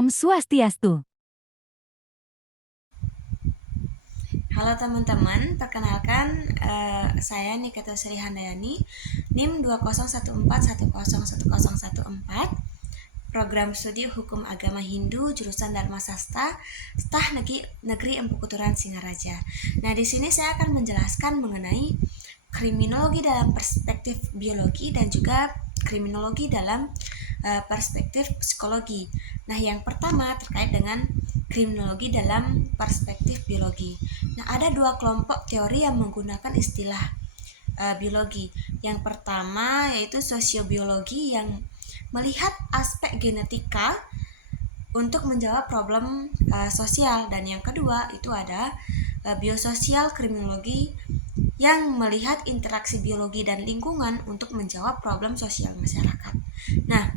Om Swastiastu. Halo teman-teman, perkenalkan saya Nikita Sri Handayani, NIM 20141010114, Program Studi Hukum Agama Hindu, jurusan Dharma Sastra, Stah Negeri Empu Kuturan Singaraja. Nah, di sini saya akan menjelaskan mengenai kriminologi dalam perspektif biologi dan juga kriminologi dalam perspektif psikologi. Nah, yang pertama terkait dengan kriminologi dalam perspektif biologi. Nah, ada dua kelompok teori yang menggunakan istilah biologi. Yang pertama yaitu sosiobiologi yang melihat aspek genetika untuk menjawab problem sosial, dan yang kedua itu ada biososial kriminologi yang melihat interaksi biologi dan lingkungan untuk menjawab problem sosial masyarakat. Nah,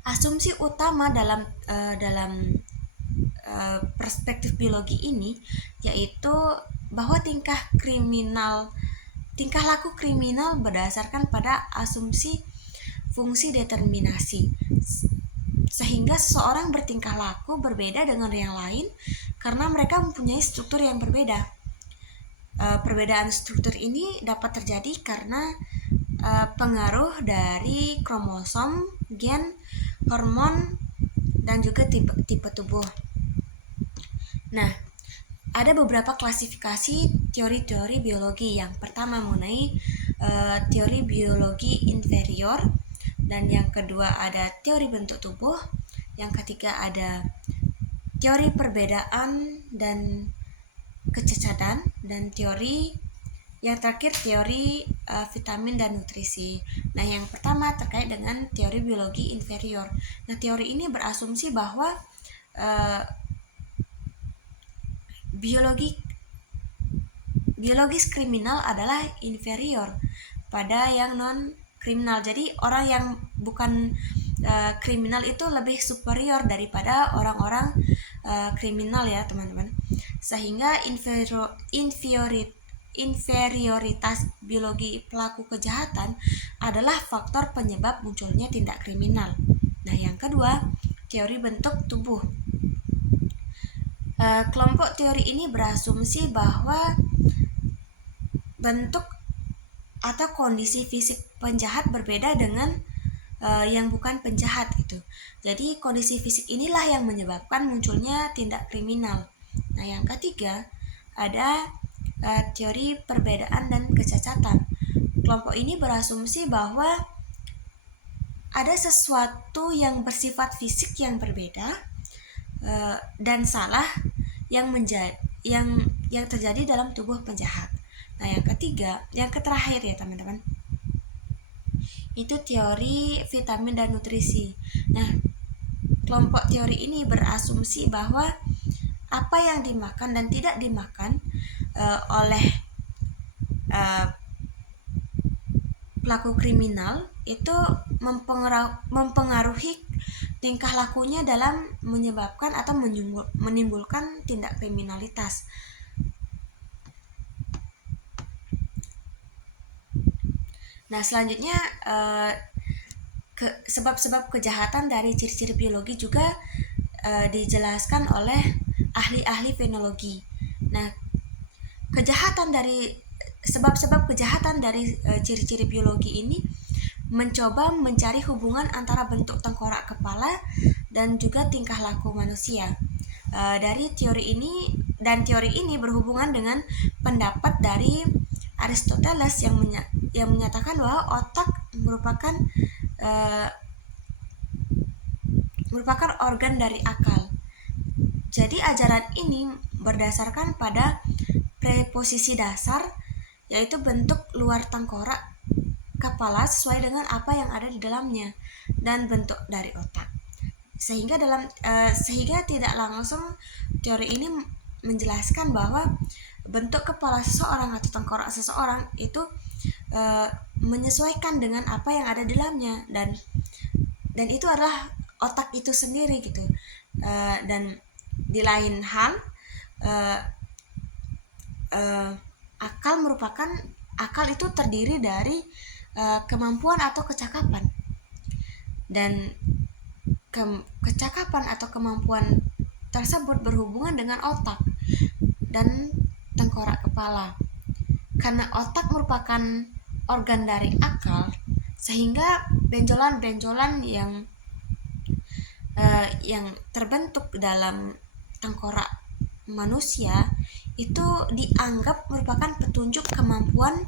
asumsi utama dalam perspektif biologi ini yaitu bahwa tingkah laku kriminal berdasarkan pada asumsi fungsi determinasi, sehingga seseorang bertingkah laku berbeda dengan yang lain karena mereka mempunyai struktur yang berbeda. Perbedaan struktur ini dapat terjadi karena pengaruh dari kromosom, gen, hormon, dan juga tipe tubuh. Nah, ada beberapa klasifikasi teori-teori biologi. Yang pertama mengenai teori biologi inferior, dan yang kedua ada teori bentuk tubuh, yang ketiga ada teori perbedaan dan kecacatan, dan yang terakhir teori vitamin dan nutrisi. Nah, yang pertama terkait dengan teori biologi inferior. Nah, teori ini berasumsi bahwa biologis kriminal adalah inferior pada yang non kriminal. Jadi orang yang bukan kriminal itu lebih superior daripada orang-orang kriminal ya teman-teman. Sehingga inferioritas biologi pelaku kejahatan adalah faktor penyebab munculnya tindak kriminal. Nah, yang kedua, teori bentuk tubuh. Kelompok teori ini berasumsi bahwa bentuk atau kondisi fisik penjahat berbeda dengan yang bukan penjahat gitu. Jadi kondisi fisik inilah yang menyebabkan munculnya tindak kriminal. Nah, yang ketiga ada teori perbedaan dan kecacatan. Kelompok ini berasumsi bahwa ada sesuatu yang bersifat fisik yang berbeda dan salah yang terjadi dalam tubuh penjahat. Nah, yang terakhir ya teman-teman, itu teori vitamin dan nutrisi. Nah, kelompok teori ini berasumsi bahwa apa yang dimakan dan tidak dimakan oleh pelaku kriminal itu mempengaruhi tingkah lakunya dalam menyebabkan atau menimbulkan tindak kriminalitas. Nah, selanjutnya sebab-sebab kejahatan dari ciri-ciri biologi juga dijelaskan oleh ahli-ahli fenologi. Nah, sebab-sebab kejahatan dari ciri-ciri biologi ini mencoba mencari hubungan antara bentuk tengkorak kepala dan juga tingkah laku manusia. Dari teori ini berhubungan dengan pendapat dari Aristoteles yang menyatakan bahwa otak merupakan organ dari akal. Jadi ajaran ini berdasarkan pada preposisi dasar, yaitu bentuk luar tengkorak kepala sesuai dengan apa yang ada di dalamnya dan bentuk dari otak. Sehingga tidak langsung teori ini menjelaskan bahwa bentuk kepala seseorang atau tengkorak seseorang itu menyesuaikan dengan apa yang ada di dalamnya, dan itu adalah otak itu sendiri gitu. Dan di lain hal, akal itu terdiri dari kemampuan atau kecakapan, dan kecakapan atau kemampuan tersebut berhubungan dengan otak dan tengkorak kepala. Karena otak merupakan organ dari akal, sehingga benjolan-benjolan yang terbentuk dalam tengkorak manusia itu dianggap merupakan petunjuk kemampuan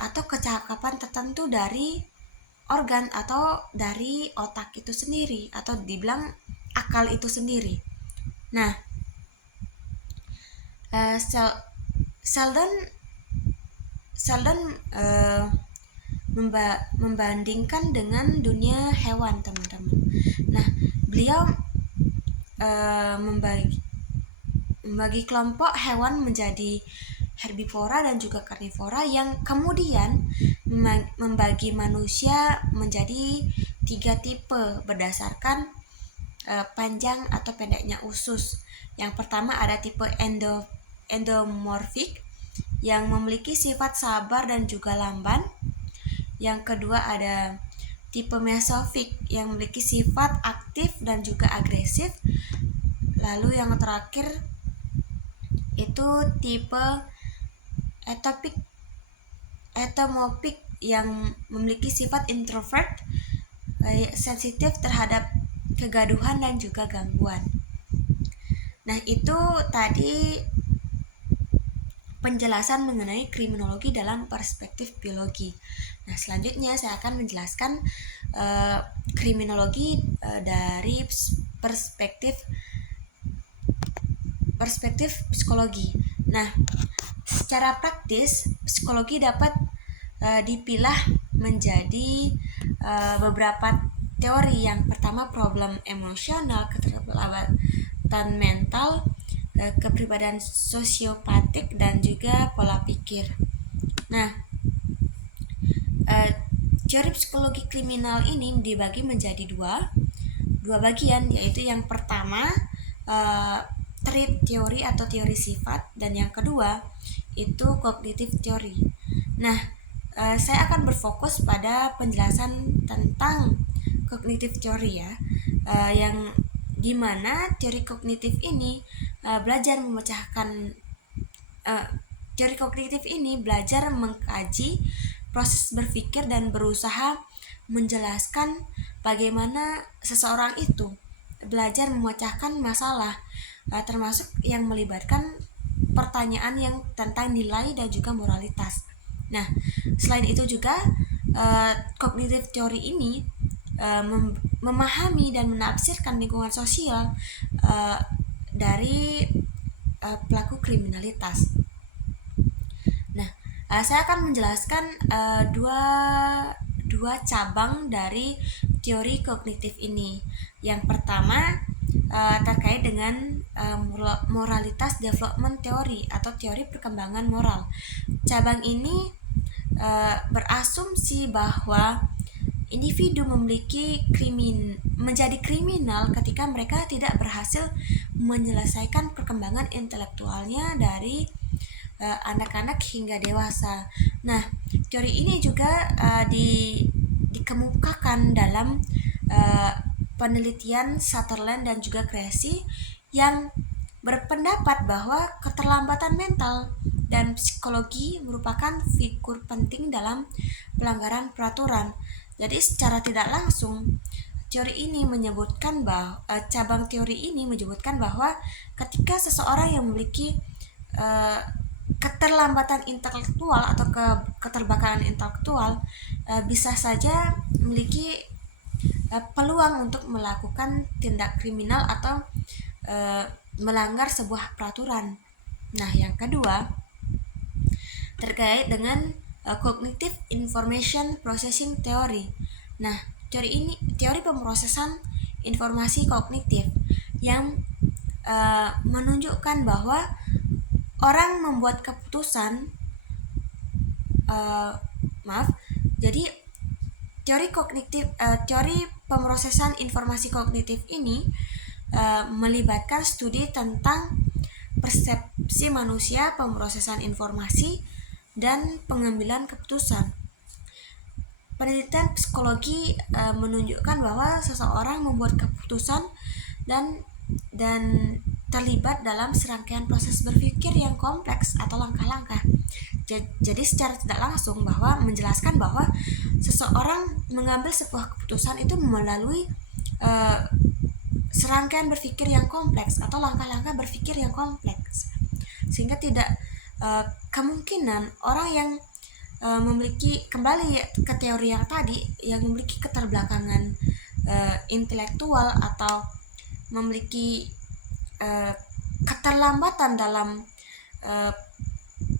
atau kecakapan tertentu dari organ atau dari otak itu sendiri, atau dibilang akal itu sendiri. Nah, Sheldon membandingkan dengan dunia hewan, teman-teman. Nah, beliau membagi kelompok hewan menjadi herbivora dan juga karnivora, yang kemudian membagi manusia menjadi 3 tipe berdasarkan panjang atau pendeknya usus. Yang pertama ada tipe endomorfik yang memiliki sifat sabar dan juga lamban. Yang kedua ada tipe mesofik yang memiliki sifat aktif dan juga agresif. Lalu yang terakhir itu tipe etomorfik yang memiliki sifat introvert, sensitif terhadap kegaduhan dan juga gangguan. Nah, itu tadi penjelasan mengenai kriminologi dalam perspektif biologi. Nah, selanjutnya saya akan menjelaskan kriminologi dari perspektif psikologi. Nah, secara praktis psikologi dapat dipilah menjadi beberapa teori. Yang pertama problem emosional, keterlambatan mental, kepribadian sosiopatik, dan juga pola pikir. Nah, teori psikologi kriminal ini dibagi menjadi dua bagian, yaitu yang pertama trait teori atau teori sifat, dan yang kedua itu kognitif teori. Nah, saya akan berfokus pada penjelasan tentang kognitif teori ya, yang dimana teori kognitif ini belajar mengkaji proses berpikir dan berusaha menjelaskan bagaimana seseorang itu belajar memecahkan masalah, termasuk yang melibatkan pertanyaan yang tentang nilai dan juga moralitas. Nah, selain itu juga kognitif teori ini memahami dan menafsirkan lingkungan sosial dari pelaku kriminalitas. Nah, saya akan menjelaskan dua cabang dari teori kognitif ini. Yang pertama terkait dengan moralitas development teori atau teori perkembangan moral. Cabang ini berasumsi bahwa individu menjadi kriminal ketika mereka tidak berhasil menyelesaikan perkembangan intelektualnya dari anak-anak hingga dewasa. Nah, teori ini juga dikemukakan dalam penelitian Sutherland dan juga Cressy yang berpendapat bahwa keterlambatan mental dan psikologi merupakan figur penting dalam pelanggaran peraturan. Jadi secara tidak langsung cabang teori ini menyebutkan bahwa ketika seseorang yang memiliki keterlambatan intelektual atau keterbelakangan intelektual bisa saja memiliki peluang untuk melakukan tindak kriminal atau melanggar sebuah peraturan. Nah, yang kedua terkait dengan cognitive information processing theory. Nah, teori pemrosesan informasi kognitif yang menunjukkan bahwa orang membuat keputusan jadi teori pemrosesan informasi kognitif ini melibatkan studi tentang persepsi manusia, pemrosesan informasi, dan pengambilan keputusan. penelitian psikologi menunjukkan bahwa seseorang membuat keputusan dan terlibat dalam serangkaian proses berpikir yang kompleks atau langkah-langkah. Jadi secara tidak langsung bahwa menjelaskan bahwa seseorang mengambil sebuah keputusan itu melalui serangkaian berpikir yang kompleks atau langkah-langkah berpikir yang kompleks, sehingga tidak kemungkinan orang yang memiliki, kembali ke teori yang tadi, yang memiliki keterbelakangan intelektual atau memiliki keterlambatan dalam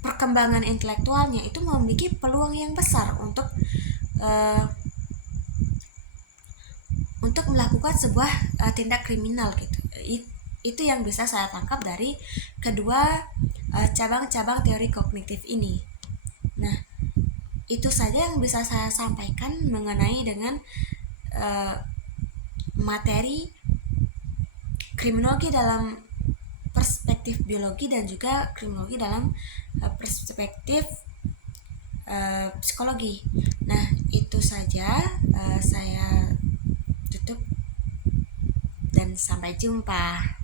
perkembangan intelektualnya, itu memiliki peluang yang besar untuk melakukan sebuah tindak kriminal gitu. Itu yang bisa saya tangkap dari kedua cabang-cabang teori kognitif ini. Nah, itu saja yang bisa saya sampaikan mengenai dengan materi kriminologi dalam perspektif biologi dan juga kriminologi dalam perspektif psikologi. Nah, itu saja, saya tutup dan sampai jumpa.